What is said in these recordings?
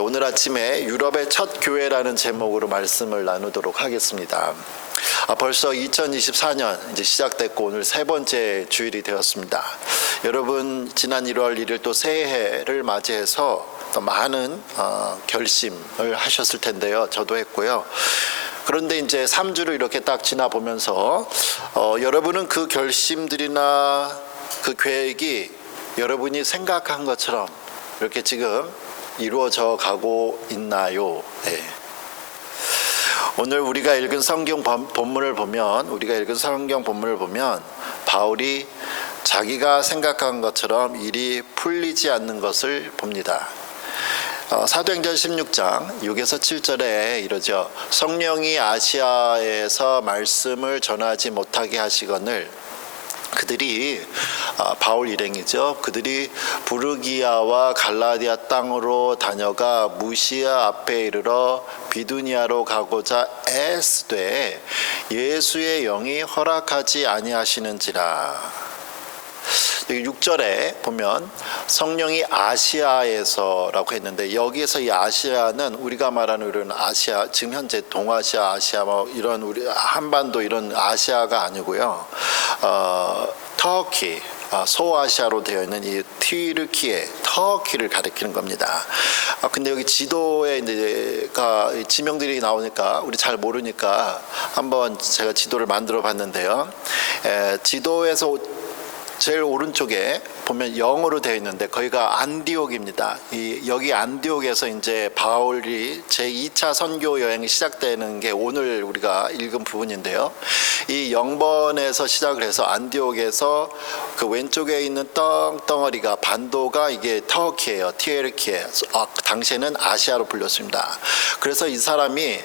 오늘 아침에 유럽의 첫 교회라는 제목으로 말씀을 나누도록 하겠습니다. 벌써 2024년 이제 시작됐고 오늘 세 번째 주일이 되었습니다. 여러분 지난 1월 1일 또 새해를 맞이해서 또 많은 결심을 하셨을 텐데요. 저도 했고요. 그런데 이제 3주를 이렇게 딱 지나보면서 여러분은 그 결심들이나 그 계획이 여러분이 생각한 것처럼 이렇게 지금 이루어져 가고 있나요? 네. 오늘 우리가 읽은 성경 본문을 보면 바울이 자기가 생각한 것처럼 일이 풀리지 않는 것을 봅니다. 사도행전 16장 6에서 7절에 이러죠. 성령이 아시아에서 말씀을 전하지 못하게 하시거늘 그들이 바울 일행이죠. 그들이 부르기아와 갈라디아 땅으로 다녀가 무시아 앞에 이르러 비두니아로 가고자 애쓰되 예수의 영이 허락하지 아니하시는지라. 6절에 보면 성령이 아시아에서라고 했는데 여기에서 이 아시아는 우리가 말하는 이런 아시아, 지금 현재 동아시아, 아시아 뭐 이런 우리 한반도 이런 아시아가 아니고요. 터키, 소아시아로 되어 있는 이 튀르키예, 터키를 가리키는 겁니다. 근데 여기 지도에 이제 지명들이 나오니까 우리 잘 모르니까 한번 제가 지도를 만들어 봤는데요. 지도에서 제일 오른쪽에 보면 영어로 되어 있는데 거기가 안디옥입니다. 여기 안디옥에서 이제 바울이 제2차 선교 여행이 시작되는 게 오늘 우리가 읽은 부분인데요. 이 영번에서 시작을 해서 안디옥에서 그 왼쪽에 있는 덩어리가 반도가 이게 터키예요. 티에르키에. 당시에는 아시아로 불렸습니다. 그래서 이 사람이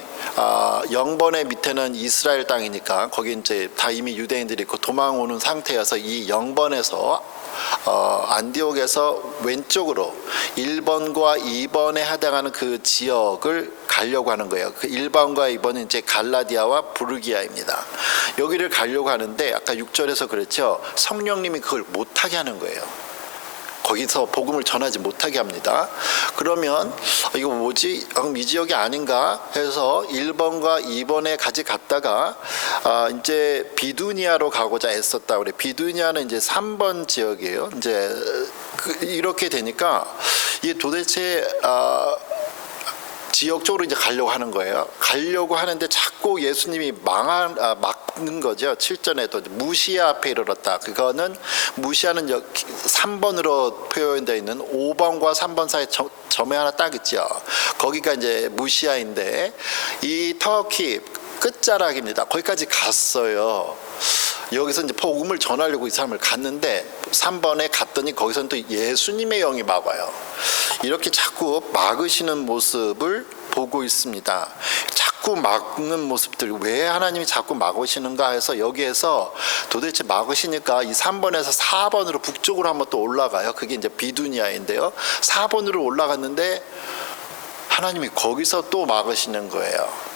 영번의 밑에는 이스라엘 땅이니까 거기 이제 다 이미 유대인들이 있고 도망오는 상태여서 이 영번에서 안디옥에서 왼쪽으로 1번과 2번에 해당하는 그 지역을 가려고 하는 거예요. 그 1번과 2번은 이제 갈라디아와 부르기아입니다. 여기를 가려고 하는데 아까 6절에서 그랬죠. 성령님이 그걸 못하게 하는 거예요. 거기서 복음을 전하지 못하게 합니다. 그러면 이거 뭐지? 이 지역이 아닌가 해서 1번과 2번에 갔다가 이제 비두니아로 가고자 애썼다 그래. 비두니아는 이제 3번 지역이에요. 이제 이렇게 되니까 이게 도대체 지역 쪽으로 이제 가려고 하는 거예요. 가려고 하는데 자꾸 예수님이 막는 거죠. 7절에도 무시아 앞에 이르렀다. 그거는 무시아는 3번으로 표현되어 있는 5번과 3번 사이 점에 하나 딱 있죠. 거기가 이제 무시아인데 이 터키 끝자락입니다. 거기까지 갔어요. 여기서 이제 복음을 전하려고 이 사람을 갔는데 3번에 갔더니 거기서는 또 예수님의 영이 막아요. 이렇게 자꾸 막으시는 모습을 보고 있습니다. 자꾸 막는 모습들, 왜 하나님이 자꾸 막으시는가 해서 여기에서 도대체 막으시니까 이 3번에서 4번으로 북쪽으로 한번 또 올라가요. 그게 이제 비두니아인데요. 4번으로 올라갔는데 하나님이 거기서 또 막으시는 거예요.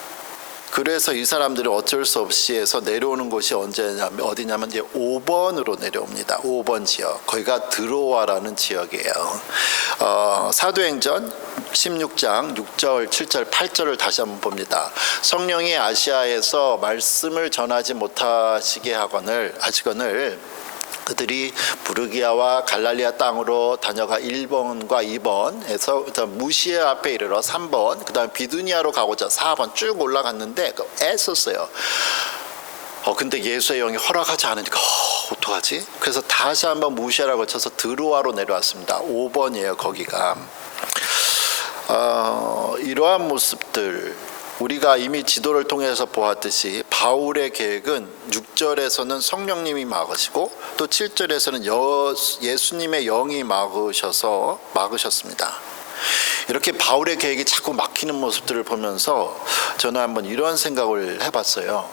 그래서 이 사람들이 어쩔 수 없이 해서 내려오는 곳이 어디냐면 이제 5번으로 내려옵니다. 5번 지역. 거기가 드로아라는 지역이에요. 사도행전 16장 6절, 7절, 8절을 다시 한번 봅니다. 성령이 아시아에서 말씀을 전하지 못하시게 하시거늘 그들이 부르기아와 갈라리아 땅으로 다녀가 1번과 2번에서 무시아 앞에 이르러 3번, 그 다음에 비두니아로 가고자 4번 쭉 올라갔는데 애썼어요. 근데 예수의 영이 허락하지 않으니까 어떡하지? 그래서 다시 한번 무시아라고 쳐서 드로아로 내려왔습니다. 5번이에요 거기가. 이러한 모습들 우리가 이미 지도를 통해서 보았듯이 바울의 계획은 6절에서는 성령님이 막으시고 또 7절에서는 예수님의 영이 막으셨습니다. 이렇게 바울의 계획이 자꾸 막히는 모습들을 보면서 저는 한번 이런 생각을 해봤어요.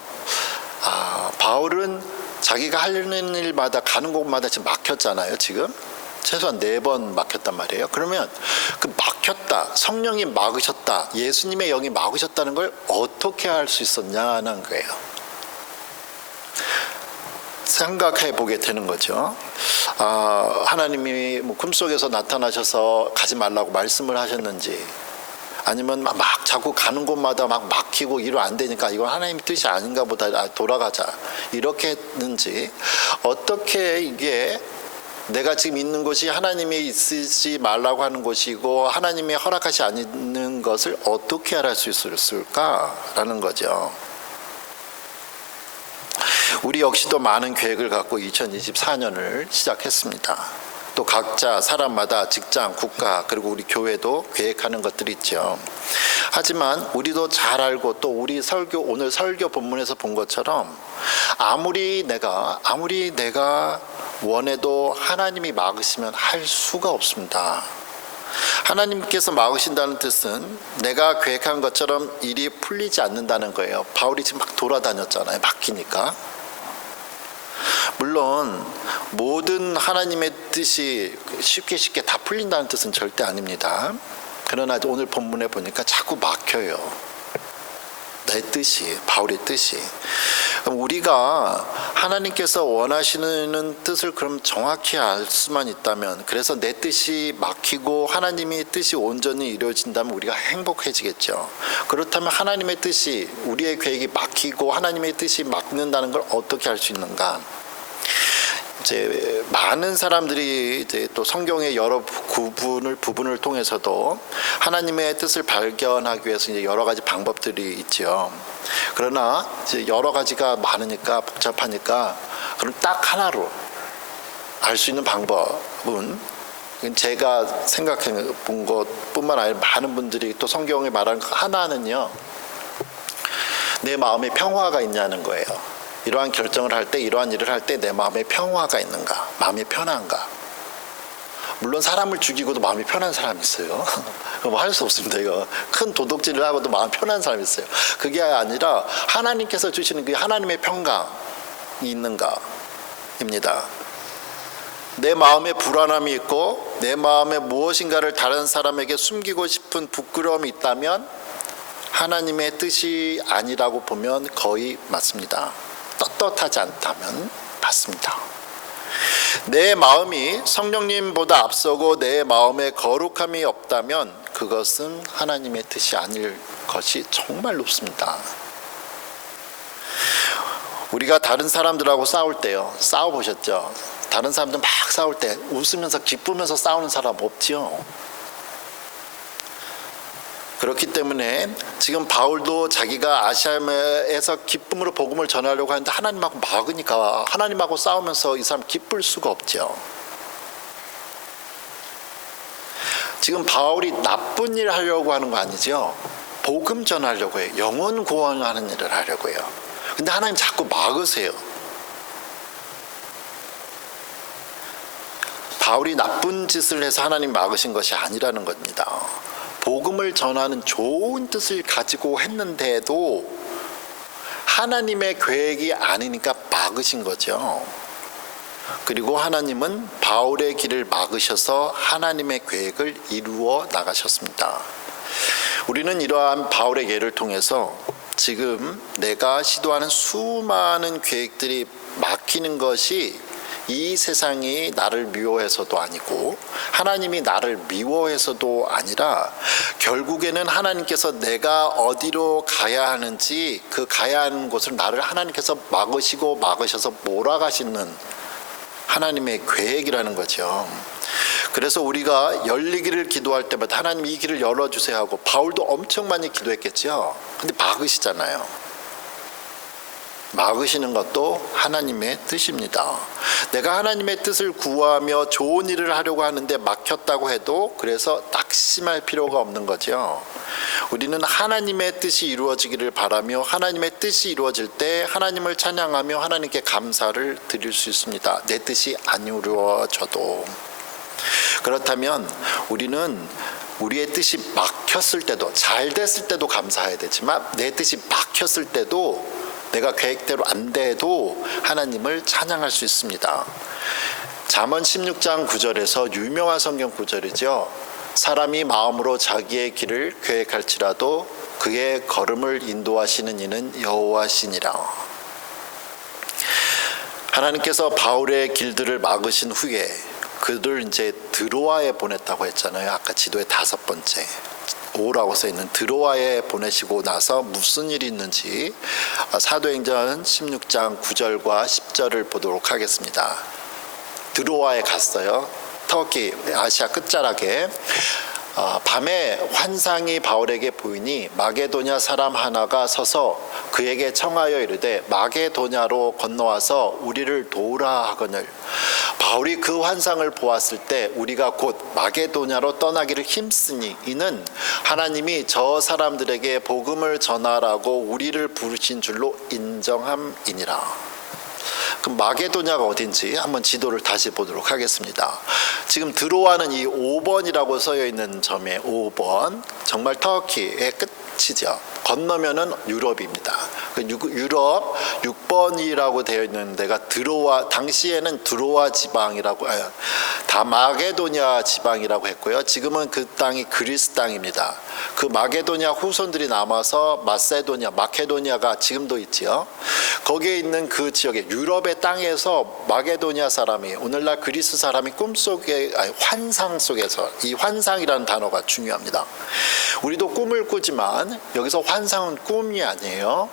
바울은 자기가 하려는 일마다 가는 곳마다 지금 막혔잖아요. 지금 최소한 4번 막혔단 말이에요. 그러면 그 막혔다, 성령이 막으셨다, 예수님의 영이 막으셨다는 걸 어떻게 할 수 있었냐는 거예요. 생각해 보게 되는 거죠. 하나님이 꿈속에서 나타나셔서 가지 말라고 말씀을 하셨는지, 아니면 막 자꾸 가는 곳마다 막 막히고 이로 안 되니까 이건 하나님의 뜻이 아닌가 보다, 돌아가자, 이렇게 했는지, 어떻게 이게 내가 지금 있는 곳이 하나님이 있으지 말라고 하는 곳이고 하나님이 허락하지 않는 것을 어떻게 알할 수 있을까라는 거죠. 우리 역시도 많은 계획을 갖고 2024년을 시작했습니다. 또 각자 사람마다 직장, 국가, 그리고 우리 교회도 계획하는 것들이 있죠. 하지만 우리도 잘 알고, 또 우리 오늘 설교 본문에서 본 것처럼 아무리 내가 원해도 하나님이 막으시면 할 수가 없습니다. 하나님께서 막으신다는 뜻은 내가 계획한 것처럼 일이 풀리지 않는다는 거예요. 바울이 지금 막 돌아다녔잖아요. 막히니까. 물론 모든 하나님의 뜻이 쉽게 다 풀린다는 뜻은 절대 아닙니다. 그러나 오늘 본문에 보니까 자꾸 막혀요. 내 뜻이, 바울의 뜻이. 그럼 우리가 하나님께서 원하시는 뜻을 그럼 정확히 알 수만 있다면, 그래서 내 뜻이 막히고 하나님의 뜻이 온전히 이루어진다면 우리가 행복해지겠죠. 그렇다면 하나님의 뜻이, 우리의 계획이 막히고 하나님의 뜻이 막는다는 걸 어떻게 할 수 있는가? 이제 많은 사람들이 이제 또 성경의 여러 부분을 통해서도 하나님의 뜻을 발견하기 위해서 이제 여러 가지 방법들이 있죠. 그러나 이제 여러 가지가 많으니까 복잡하니까, 그럼 딱 하나로 알 수 있는 방법은, 제가 생각해 본 것뿐만 아니라 많은 분들이 또 성경에 말하는 하나는요, 내 마음에 평화가 있냐는 거예요. 이러한 결정을 할 때, 이러한 일을 할 때 내 마음에 평화가 있는가, 마음이 편한가. 물론 사람을 죽이고도 마음이 편한 사람이 있어요. 뭐 할 수 없습니다. 이거 큰 도둑질을 하고도 마음 편한 사람이 있어요. 그게 아니라 하나님께서 주시는 그 하나님의 평강이 있는가입니다. 내 마음에 불안함이 있고 내 마음에 무엇인가를 다른 사람에게 숨기고 싶은 부끄러움이 있다면 하나님의 뜻이 아니라고 보면 거의 맞습니다. 떳떳하지 않다면 맞습니다. 내 마음이 성령님보다 앞서고 내 마음에 거룩함이 없다면 그것은 하나님의 뜻이 아닐 것이 정말 높습니다. 우리가 다른 사람들하고 싸울 때요, 싸워보셨죠? 다른 사람들 막 싸울 때 웃으면서 기쁘면서 싸우는 사람 없죠? 그렇기 때문에 지금 바울도 자기가 아시아에서 기쁨으로 복음을 전하려고 하는데 하나님하고 막으니까 하나님하고 싸우면서 이 사람 기쁠 수가 없죠. 지금 바울이 나쁜 일 하려고 하는 거 아니죠? 복음 전하려고 해요. 영혼 구원하는 일을 하려고 해요. 근데 하나님 자꾸 막으세요. 바울이 나쁜 짓을 해서 하나님 막으신 것이 아니라는 겁니다. 복음을 전하는 좋은 뜻을 가지고 했는데도 하나님의 계획이 아니니까 막으신 거죠. 그리고 하나님은 바울의 길을 막으셔서 하나님의 계획을 이루어 나가셨습니다. 우리는 이러한 바울의 예를 통해서 지금 내가 시도하는 수많은 계획들이 막히는 것이 이 세상이 나를 미워해서도 아니고 하나님이 나를 미워해서도 아니라 결국에는 하나님께서 내가 어디로 가야 하는지 그 가야 하는 곳을 나를 하나님께서 막으셔서 몰아가시는 하나님의 계획이라는 거죠. 그래서 우리가 열리기를 기도할 때마다 하나님 이 길을 열어주세요 하고, 바울도 엄청 많이 기도했겠죠. 근데 막으시잖아요. 막으시는 것도 하나님의 뜻입니다. 내가 하나님의 뜻을 구하며 좋은 일을 하려고 하는데 막혔다고 해도 그래서 낙심할 필요가 없는 거죠. 우리는 하나님의 뜻이 이루어지기를 바라며 하나님의 뜻이 이루어질 때 하나님을 찬양하며 하나님께 감사를 드릴 수 있습니다. 내 뜻이 안 이루어져도. 그렇다면 우리는 우리의 뜻이 막혔을 때도, 잘 됐을 때도 감사해야 되지만 내 뜻이 막혔을 때도, 내가 계획대로 안 돼도 하나님을 찬양할 수 있습니다. 잠언 16장 9절에서 유명한 성경 구절이죠. 사람이 마음으로 자기의 길을 계획할지라도 그의 걸음을 인도하시는 이는 여호와시니라. 하나님께서 바울의 길들을 막으신 후에 그들 이제 드로아에 보냈다고 했잖아요. 아까 지도의 5번째. 오라고 써 있는 드로아에 보내시고 나서 무슨 일이 있는지 사도행전 16장 9절과 10절을 보도록 하겠습니다. 드로아에 갔어요. 터키 아시아 끝자락에. 밤에 환상이 바울에게 보이니 마게도냐 사람 하나가 서서 그에게 청하여 이르되 마게도냐로 건너와서 우리를 도우라 하거늘. 바울이 그 환상을 보았을 때 우리가 곧 마게도냐로 떠나기를 힘쓰니 이는 하나님이 저 사람들에게 복음을 전하라고 우리를 부르신 줄로 인정함이니라. 그럼 마게도냐가 어딘지 한번 지도를 다시 보도록 하겠습니다. 지금 드로아는 이 5번이라고 써여 있는 점에 5번, 정말 터키의 끝이죠. 건너면은 유럽입니다. 유럽 6번이라고 되어 있는 데가 드로아, 당시에는 드로아 지방이라고, 다 마게도냐 지방이라고 했고요. 지금은 그 땅이 그리스 땅입니다. 그 마게도냐 후손들이 남아서 마케도냐가 지금도 있지요. 거기에 있는 그 지역에 유럽의 땅에서 마게도냐 사람이, 오늘날 그리스 사람이 환상 속에서, 이 환상이라는 단어가 중요합니다. 우리도 꿈을 꾸지만 여기서 환상은 꿈이 아니에요.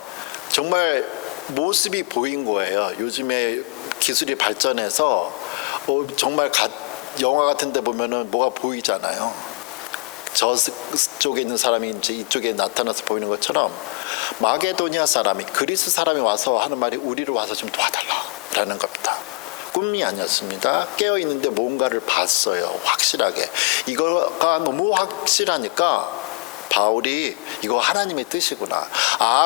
정말 모습이 보인 거예요. 요즘에 기술이 발전해서 정말 영화 같은 데 보면은 뭐가 보이잖아요. 저쪽에 있는 사람이 이제 이쪽에 나타나서 보이는 것처럼 마게도냐 사람이, 그리스 사람이 와서 하는 말이 우리를 와서 좀 도와달라라는 겁니다. 꿈이 아니었습니다. 깨어있는데 뭔가를 봤어요. 확실하게. 이거가 너무 확실하니까 바울이 이거 하나님의 뜻이구나.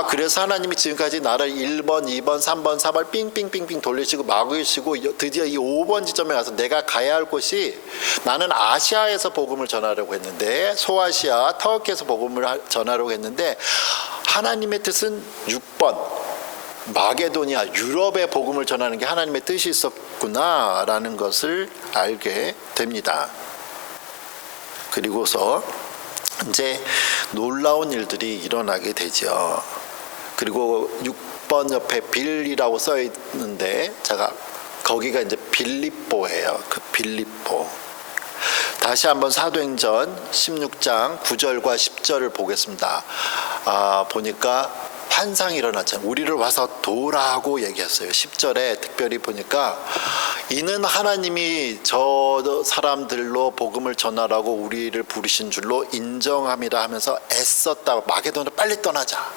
그래서 하나님이 지금까지 나를 1번, 2번, 3번, 4번 삥삥삥삥 돌리시고 막으시고 드디어 이 5번 지점에 가서 내가 가야 할 곳이, 나는 아시아에서 복음을 전하려고 했는데, 소아시아, 터키에서 복음을 전하려고 했는데 하나님의 뜻은 6번 마게도냐, 유럽의 복음을 전하는 게 하나님의 뜻이 있었구나라는 것을 알게 됩니다. 그리고서 이제 놀라운 일들이 일어나게 되죠. 그리고 6번 옆에 빌이라고 써 있는데, 거기가 이제 빌립보예요. 그 빌립보. 다시 한번 사도행전 16장 9절과 10절을 보겠습니다. 보니까 환상이 일어났잖아요. 우리를 와서 도우라고 얘기했어요. 10절에 특별히 보니까 이는 하나님이 저 사람들로 복음을 전하라고 우리를 부르신 줄로 인정함이라 하면서 애썼다. 마게도냐 빨리 떠나자.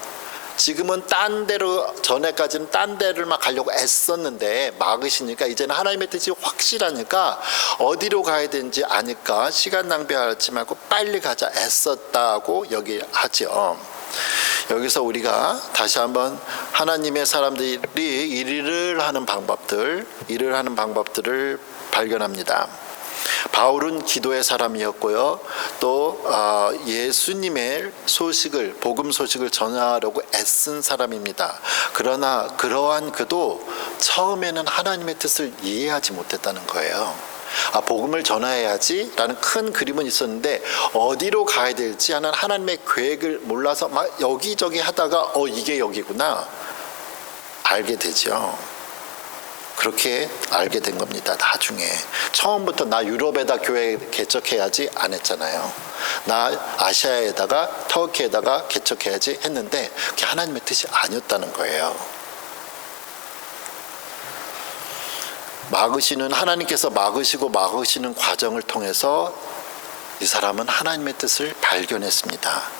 지금은 딴 데로, 전에까지는 딴 데를 막 가려고 애썼는데 막으시니까 이제는 하나님의 뜻이 확실하니까 어디로 가야 되는지 아니까 시간 낭비하지 말고 빨리 가자. 애썼다고 얘기하죠. 여기서 우리가 다시 한번 하나님의 사람들이 일을 하는 방법들을 발견합니다. 바울은 기도의 사람이었고요. 또 예수님의 복음 소식을 전하려고 애쓴 사람입니다. 그러나 그러한 그도 처음에는 하나님의 뜻을 이해하지 못했다는 거예요. 복음을 전해야지 라는 큰 그림은 있었는데 어디로 가야 될지 하는 하나님의 계획을 몰라서 막 여기저기 하다가 이게 여기구나 알게 되죠. 그렇게 알게 된 겁니다. 나중에. 처음부터 나 유럽에다 교회 개척해야지 안 했잖아요. 나 아시아에다가 터키에다가 개척해야지 했는데 그게 하나님의 뜻이 아니었다는 거예요. 하나님께서 막으시는 과정을 통해서 이 사람은 하나님의 뜻을 발견했습니다.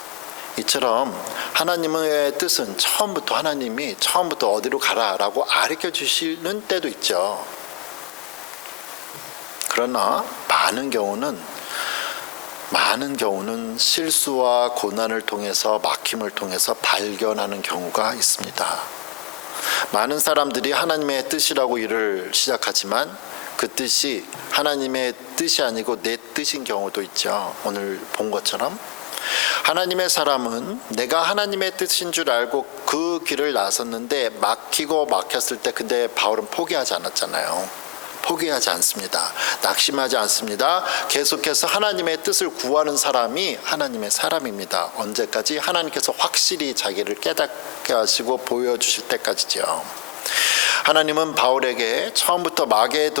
이처럼 하나님의 뜻은 하나님이 처음부터 어디로 가라라고 가르쳐 주시는 때도 있죠. 그러나 많은 경우는 실수와 고난을 통해서, 막힘을 통해서 발견하는 경우가 있습니다. 많은 사람들이 하나님의 뜻이라고 일을 시작하지만 그 뜻이 하나님의 뜻이 아니고 내 뜻인 경우도 있죠. 오늘 본 것처럼 하나님의 사람은 내가 하나님의 뜻인 줄 알고 그 길을 나섰는데 막혔을 때, 근데 바울은 포기하지 않았잖아요. 포기하지 않습니다. 낙심하지 않습니다. 계속해서 하나님의 뜻을 구하는 사람이 하나님의 사람입니다. 언제까지? 하나님께서 확실히 자기를 깨닫게 하시고 보여주실 때까지죠. 하나님은 바울에게 처음부터 마게도냐인의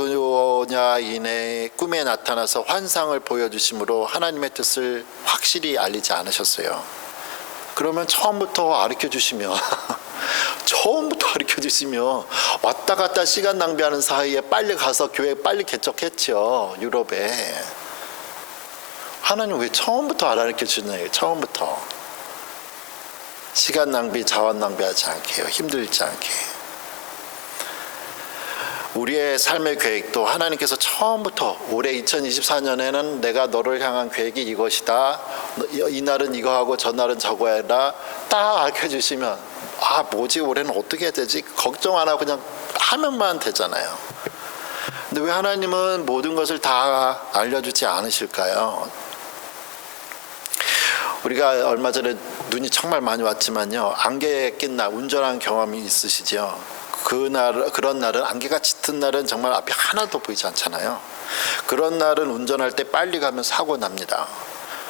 꿈에 나타나서 환상을 보여주심으로 하나님의 뜻을 확실히 알리지 않으셨어요. 그러면 처음부터 가르쳐주시면 왔다 갔다 시간 낭비하는 사이에 빨리 가서 교회 빨리 개척했죠. 유럽에. 하나님 왜 처음부터 가르쳐주나요? 처음부터. 시간 낭비, 자원 낭비하지 않게, 힘들지 않게. 우리의 삶의 계획도 하나님께서 처음부터 올해 2024년에는 내가 너를 향한 계획이 이것이다. 이날은 이거 하고 저날은 저거 해라. 딱 알려주시면 뭐지 올해는 어떻게 해야 되지? 걱정 안 하고 그냥 하면만 되잖아요. 근데 왜 하나님은 모든 것을 다 알려주지 않으실까요? 우리가 얼마 전에 눈이 정말 많이 왔지만요. 안개 낀 날 운전한 경험이 있으시죠? 그런 날은 안개가 짙은 날은 정말 앞이 하나도 보이지 않잖아요. 그런 날은 운전할 때 빨리 가면 사고 납니다.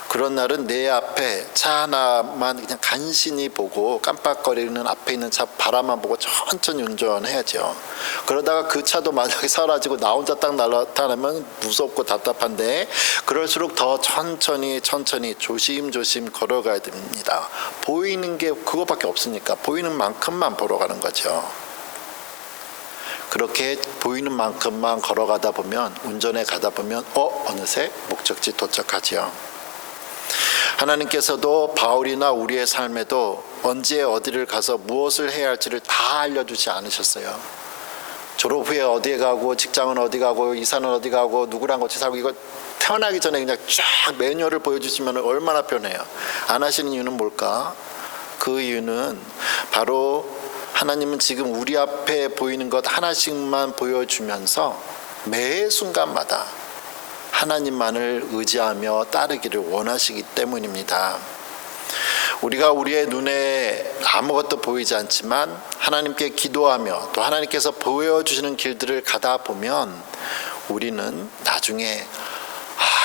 그런 날은 내 앞에 차 하나만 그냥 간신히 보고 깜빡거리는 앞에 있는 차 바라만 보고 천천히 운전해야죠. 그러다가 그 차도 만약에 사라지고 나 혼자 딱 나타나면 무섭고 답답한데 그럴수록 더 천천히 조심조심 걸어가야 됩니다. 보이는 게 그거밖에 없으니까 보이는 만큼만 보러 가는 거죠. 그렇게 보이는 만큼만 걸어가다 보면 운전해 가다 보면 어느새 목적지 도착하지요. 하나님께서도 바울이나 우리의 삶에도 언제 어디를 가서 무엇을 해야 할지를 다 알려주지 않으셨어요. 졸업 후에 어디에 가고 직장은 어디 가고 이사는 어디 가고 누구랑 같이 살고 이거 태어나기 전에 그냥 쫙 매뉴얼을 보여주시면 얼마나 편해요. 안 하시는 이유는 뭘까? 그 이유는 바로 하나님은 지금 우리 앞에 보이는 것 하나씩만 보여주면서 매 순간마다 하나님만을 의지하며 따르기를 원하시기 때문입니다. 우리가 우리의 눈에 아무것도 보이지 않지만 하나님께 기도하며 또 하나님께서 보여주시는 길들을 가다 보면 우리는 나중에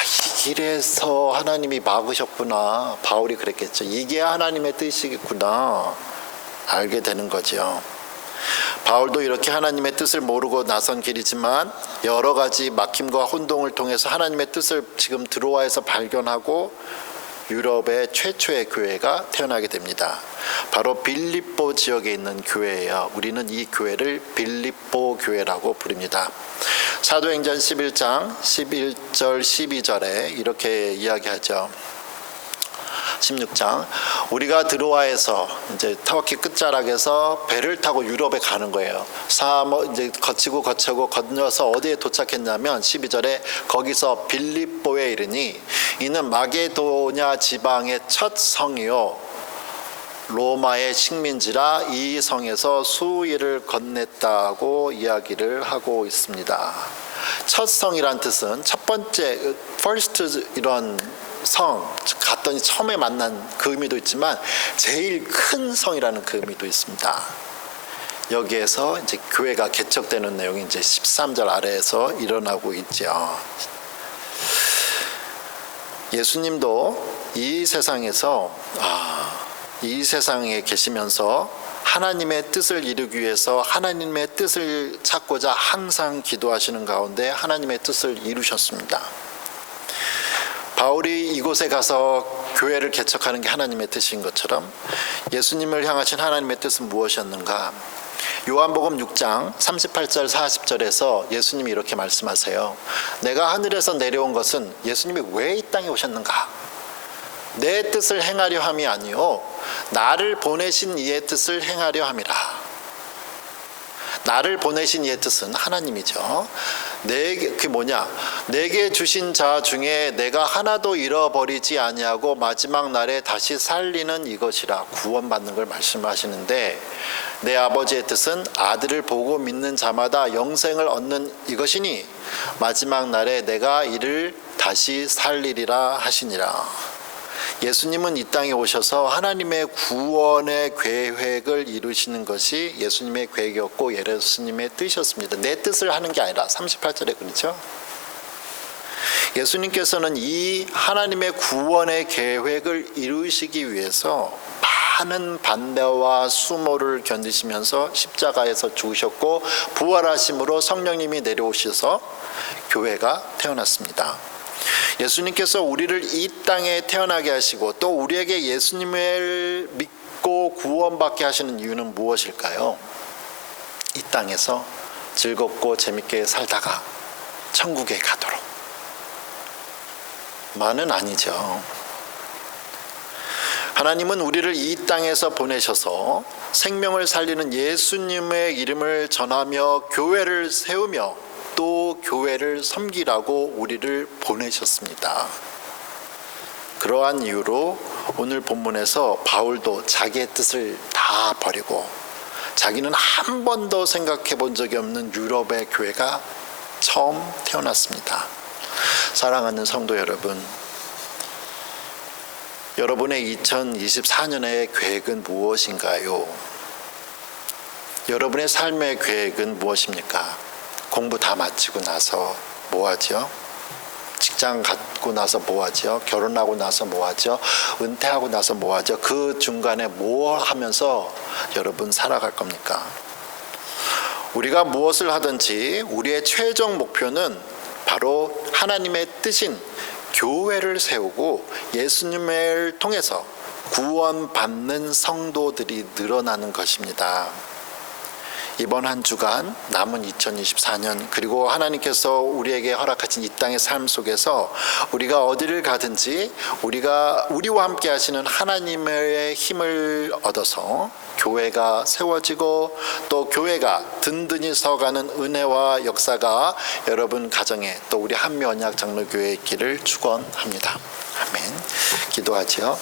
이 길에서 하나님이 막으셨구나. 바울이 그랬겠죠. 이게 하나님의 뜻이겠구나. 알게 되는 거죠. 바울도 이렇게 하나님의 뜻을 모르고 나선 길이지만 여러 가지 막힘과 혼동을 통해서 하나님의 뜻을 지금 드로아에서 발견하고 유럽의 최초의 교회가 태어나게 됩니다. 바로 빌립보 지역에 있는 교회예요. 우리는 이 교회를 빌립보 교회라고 부릅니다. 사도행전 11장 11절 12절에 이렇게 이야기하죠. 16장 우리가 드로아에서 이제 터키 끝자락에서 배를 타고 유럽에 가는 거예요. 이제 거치고 건너서 어디에 도착했냐면 12절에 거기서 빌립보에 이르니 이는 마게도냐 지방의 첫 성이요 로마의 식민지라 이 성에서 수일을 건넸다고 이야기를 하고 있습니다. 첫 성이란 뜻은 첫 번째 first 이런 성 갔더니 처음에 만난 그 의미도 있지만 제일 큰 성이라는 그 의미도 있습니다. 여기에서 이제 교회가 개척되는 내용이 이제 13절 아래에서 일어나고 있죠. 예수님도 이 세상에서 이 세상에 계시면서 하나님의 뜻을 이루기 위해서 하나님의 뜻을 찾고자 항상 기도하시는 가운데 하나님의 뜻을 이루셨습니다. 바울이 이곳에 가서 교회를 개척하는 게 하나님의 뜻인 것처럼 예수님을 향하신 하나님의 뜻은 무엇이었는가? 요한복음 6장 38절 40절에서 예수님이 이렇게 말씀하세요. 내가 하늘에서 내려온 것은 예수님이 왜 이 땅에 오셨는가? 내 뜻을 행하려 함이 아니요 나를 보내신 이의 뜻을 행하려 함이라. 나를 보내신 이의 뜻은 하나님이죠. 내게 주신 자 중에 내가 하나도 잃어버리지 아니하고 마지막 날에 다시 살리는 이것이라 구원받는 걸 말씀하시는데 내 아버지의 뜻은 아들을 보고 믿는 자마다 영생을 얻는 이것이니 마지막 날에 내가 이를 다시 살리리라 하시니라. 예수님은 이 땅에 오셔서 하나님의 구원의 계획을 이루시는 것이 예수님의 계획이었고 예수님의 뜻이었습니다. 내 뜻을 하는 게 아니라 38절에 그렇죠. 예수님께서는 이 하나님의 구원의 계획을 이루시기 위해서 많은 반대와 수모를 견디시면서 십자가에서 죽으셨고 부활하심으로 성령님이 내려오셔서 교회가 태어났습니다. 예수님께서 우리를 이 땅에 태어나게 하시고 또 우리에게 예수님을 믿고 구원받게 하시는 이유는 무엇일까요? 이 땅에서 즐겁고 재밌게 살다가 천국에 가도록 만은 아니죠. 하나님은 우리를 이 땅에서 보내셔서 생명을 살리는 예수님의 이름을 전하며 교회를 세우며 또 교회를 섬기라고 우리를 보내셨습니다. 그러한 이유로 오늘 본문에서 바울도 자기의 뜻을 다 버리고 자기는 한 번도 생각해 본 적이 없는 유럽의 교회가 처음 태어났습니다. 사랑하는 성도 여러분, 여러분의 2024년의 계획은 무엇인가요? 여러분의 삶의 계획은 무엇입니까? 공부 다 마치고 나서 뭐 하죠? 직장 갖고 나서 뭐 하죠? 결혼하고 나서 뭐 하죠? 은퇴하고 나서 뭐 하죠? 그 중간에 뭐 하면서 여러분 살아갈 겁니까? 우리가 무엇을 하든지 우리의 최종 목표는 바로 하나님의 뜻인 교회를 세우고 예수님을 통해서 구원받는 성도들이 늘어나는 것입니다. 이번 한 주간 남은 2024년 그리고 하나님께서 우리에게 허락하신 이 땅의 삶 속에서 우리가 어디를 가든지 우리와 함께 하시는 하나님의 힘을 얻어서 교회가 세워지고 또 교회가 든든히 서가는 은혜와 역사가 여러분 가정에 또 우리 한미 언약 장로교회의 길을 축원합니다. 아멘. 기도하죠.